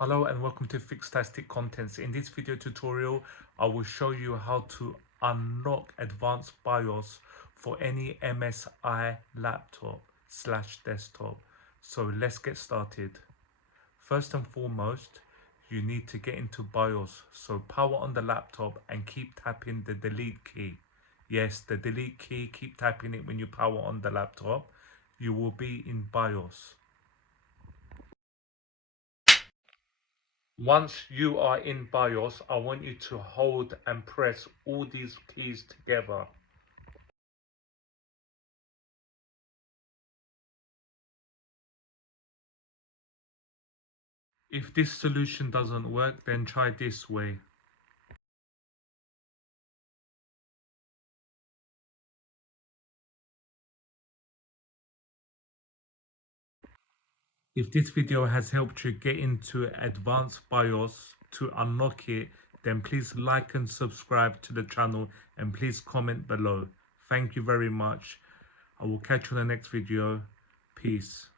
Hello and welcome to FIXtastic Contents. In this video tutorial, I will show you how to unlock advanced BIOS for any MSI laptop/desktop. So let's get started. First and foremost, you need to get into BIOS. So power on the laptop and keep tapping the delete key. Yes, the delete key, keep tapping it when you power on the laptop. You will be in BIOS. Once you are in BIOS, I want you to hold and press all these keys together. If this solution doesn't work, then try this way. If this video has helped you get into advanced BIOS to unlock it, then please like and subscribe to the channel and please comment below. Thank you very much. I will catch you in the next video. Peace.